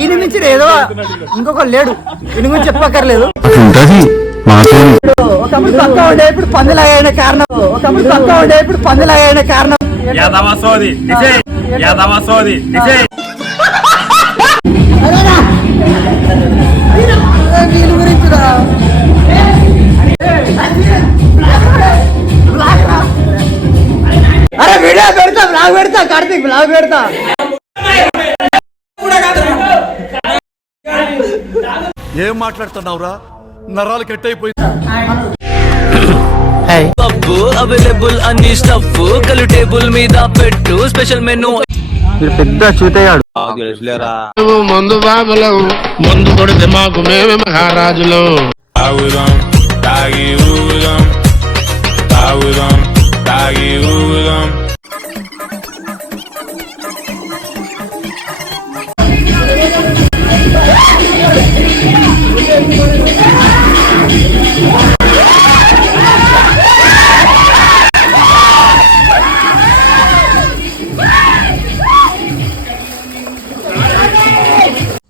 ఈయన మించి ఏదో ఇంకొక లేడు, ఈయన గురించి చెప్పక్కర్లేదు. ఒకప్పుడు పక్క ఉండే ఇప్పుడు పందులయ్యే కారణం, ఒకప్పుడు పక్క ఉండే ఇప్పుడు పందులయ్యే కారణం. వీళ్ళ గురించి అరే వీడియో పెడతా, బ్లాగ్ పెడతా, కార్తీక్ బ్లాగ్ పెడతా. ఏం మాట్లాడుతున్నావురా? నరాలు కట్ అయిపోయింది. అవైలబుల్ అన్ని స్టఫ్ కలు టేబుల్ మీద పెట్టు స్పెషల్ మెనూ. పెద్ద చూతయ్యాడు. మందు బాబులం, మందు కొడితే మాకు మేమే మహారాజులు. తాగుదాం తాగి ఊగుదాం, తాగుదాం తాగి ఊగుదాం.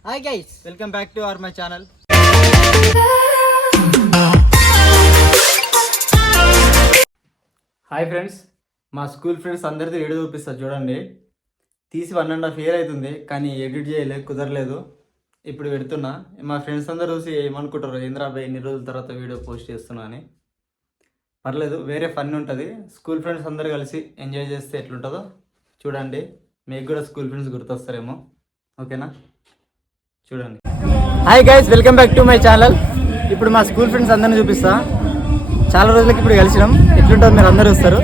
Hi guys, welcome back to our my channel. Hi friends, మా స్కూల్ ఫ్రెండ్స్ అందరిది వీడియో చూపిస్తారు చూడండి. తీసి 1.5 year అవుతుంది, కానీ ఎడిట్ చేయలేదు, కుదరలేదు. ఇప్పుడు పెడుతున్నా. మా ఫ్రెండ్స్ అందరూ చూసి ఏమనుకుంటారు, ఏంద్రాబాయ్ ఇన్ని రోజుల తర్వాత వీడియో పోస్ట్ చేస్తున్నా అని. పర్లేదు, వేరే ఫన్ ఉంటుంది. స్కూల్ ఫ్రెండ్స్ అందరూ కలిసి ఎంజాయ్ చేస్తే ఎట్లుంటుందో చూడండి. మీకు కూడా స్కూల్ ఫ్రెండ్స్ గుర్తొస్తారేమో. ఓకేనా, చూడండి. Hi guys, welcome back to my channel. ఇప్పుడు మా స్కూల్ ఫ్రెండ్స్ అందరిని చూపిస్తా. చాలా రోజులకి ఇప్పుడు కలిసినాం. ఎట్లుంటుందో మీరు అందరూ వస్తారు.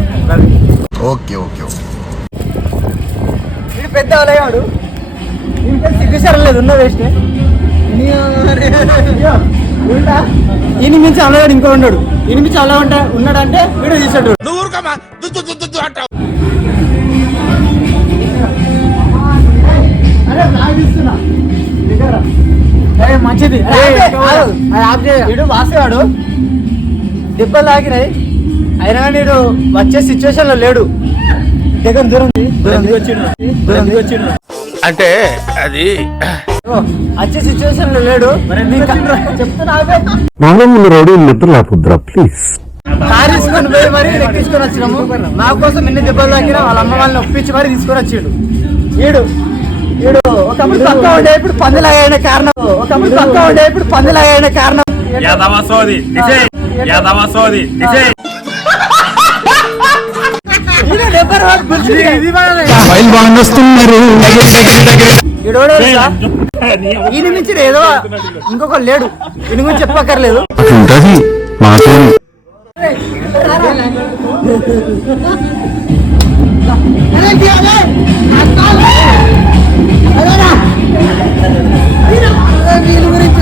Okay okay okay. ఇది పెద్ద వలయాడు, సిగ్గుసారం లేదు, ఉన్న వేస్ట్. ఈయన మించి అలవాడు ఇంకో ఉన్నాడు. ఈయన మించి అలా ఉన్నాడంటే వీడియో తీసాడు. మంచిది వీడు వాసేవాడు. దెబ్బలు లాగినాయి, అయినా కానీ వీడు వచ్చే సిచ్యువేషన్ లో లేడు. దగ్గర దూరం వచ్చిండు అంటే అది వచ్చే సిచ్యువేషన్ లో లేడు. చెప్తున్నా ప్లీజ్. కారు తీసుకొని పోయి మరి ఎక్కించుకొని వచ్చినాము. మా కోసం ఎన్ని దెబ్బలు తాకినా వాళ్ళ అమ్మ వాళ్ళని ఒప్పించి మరి తీసుకొని వచ్చిండు. వీడు ఒకప్పుడు పక్క ఉండే ఇప్పుడు పందులయ్యే కారణం, ఒకప్పుడు పక్క ఉండే ఇప్పుడు పందులయ్యే కారణం. ఈయన మించి ఏదో ఇంకొక లేడు, ఈయన గురించి చెప్పక్కర్లేదు. వీళ్ళ గురించి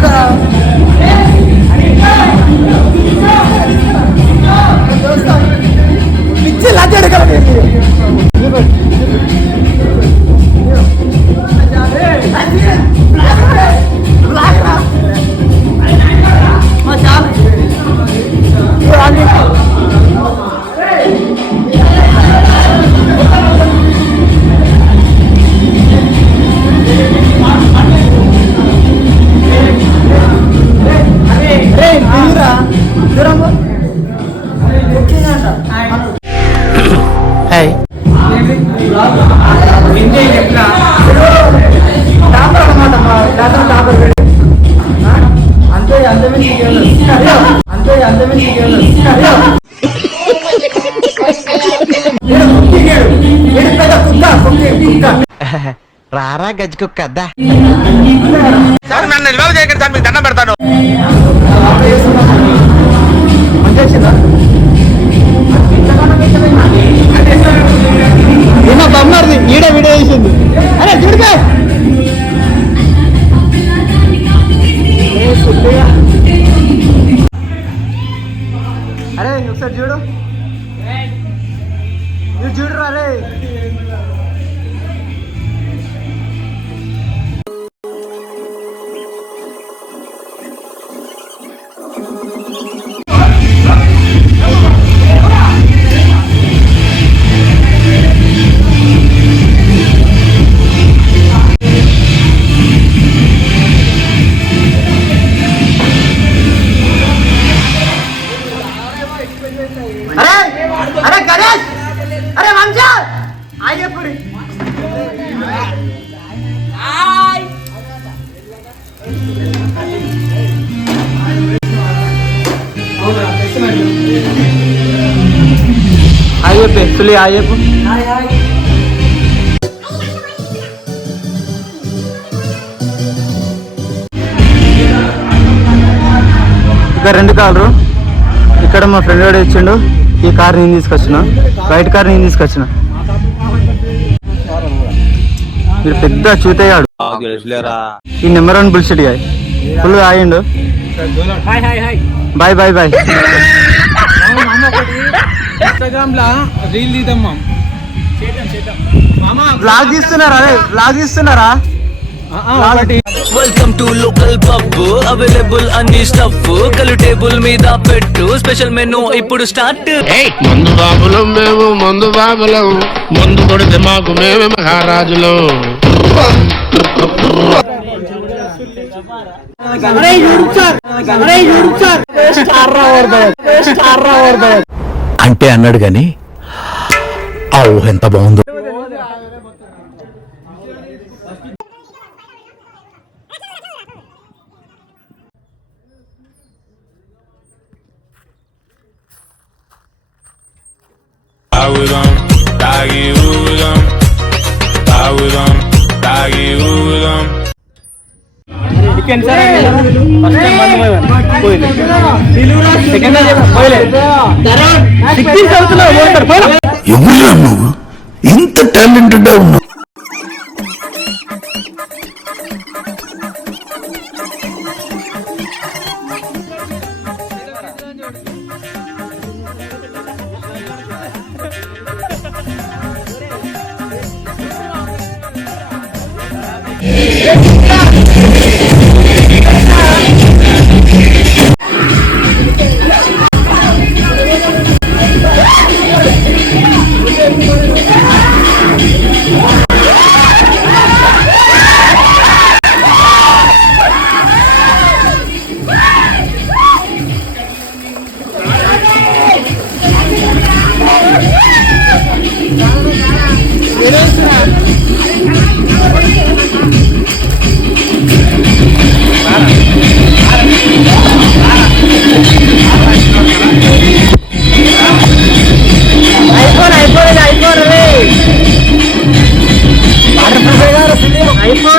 పిచ్చి లాచాడు కదా. రారా గజ్జి కుక్క నన్ను ఇవాళ చేయకండి సార్, మీకు దండం పెడతాను. బొమ్మది వీడియో వేసింది. అరే చూడుగా, అరే ఒకసారి చూడు, చూడరా అరే. సులి చెప్పు. ఇక్కడ 2 కార్లు. ఇక్కడ మా ఫ్రెండ్ కూడా ఇచ్చిండు. ఈ కార్ నేను తీసుకొచ్చిన, వైట్ కార్ నేను తీసుకొచ్చిన. మీరు పెద్ద చూతయ్యాడు. ఈ నెంబర్ 1 బుల్షిట్ గాయ్. ఫుల్ ఆగిండు. Bye bye bye. ఇన్స్టాగ్రామ్ లా రీల్ తీద్దాం బ్లాగ్ తీస్తున్నారా? అరే బ్లాగ్ తీస్తున్నారా? Welcome to local pub, available అన్ని స్టఫ్, కలు టేబుల్ మీద పెట్టు, స్పెషల్ మెనూ ఇప్పుడు స్టార్ట్. మందు బాబులం మేము, మందు బాబులం, మందు కొడితే మాకు మేమే మహారాజులం. అంటే అన్నాడు గాని ఆ ఊహ ఎంత బాగుందో. తాగుదాం తాగి ఊగుదాం, తాగుదాం తాగి ఊగుదాం. ఎవరురా నువ్వు ఇంత టాలెంటెడ్ ఉన్నావు?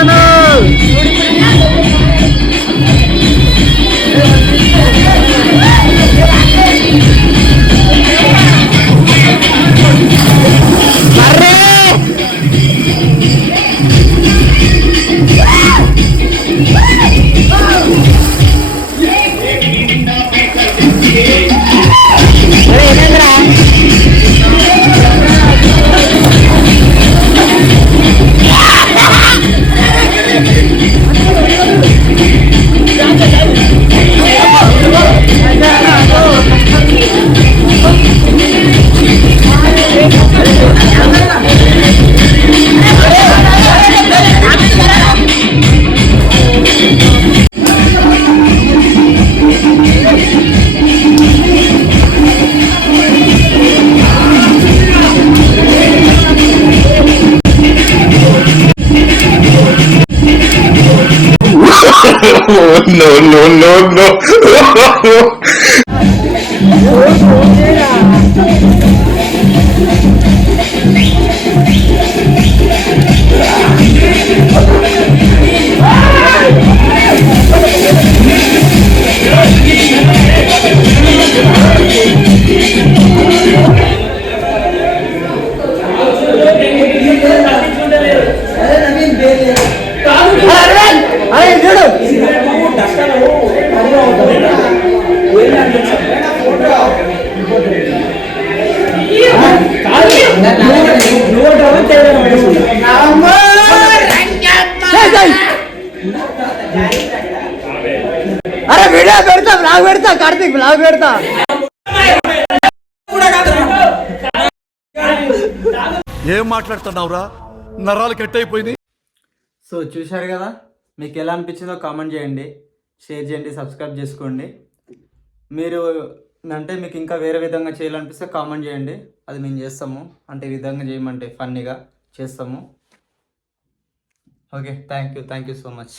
No. అరే వీడియో పెడతా, బ్లాగ్ పెడతా, కార్తీక్ బ్లాగ్ పెడతా. ఏం మాట్లాడుతున్నావురా? నరాలు కట్ అయిపోయింది. సో చూశారు కదా, మీకు ఎలా అనిపించిందో కామెంట్ చేయండి, షేర్ చేయండి, సబ్స్క్రైబ్ చేసుకోండి. మీరు అంటే మీకు ఇంకా వేరే విధంగా చేయాలనిపిస్తే కామెంట్ చేయండి, అది మేము చేస్తాము. అంటే ఈ విధంగా చేయమంటే ఫన్నీగా చేస్తాము. Okay, thank you so much.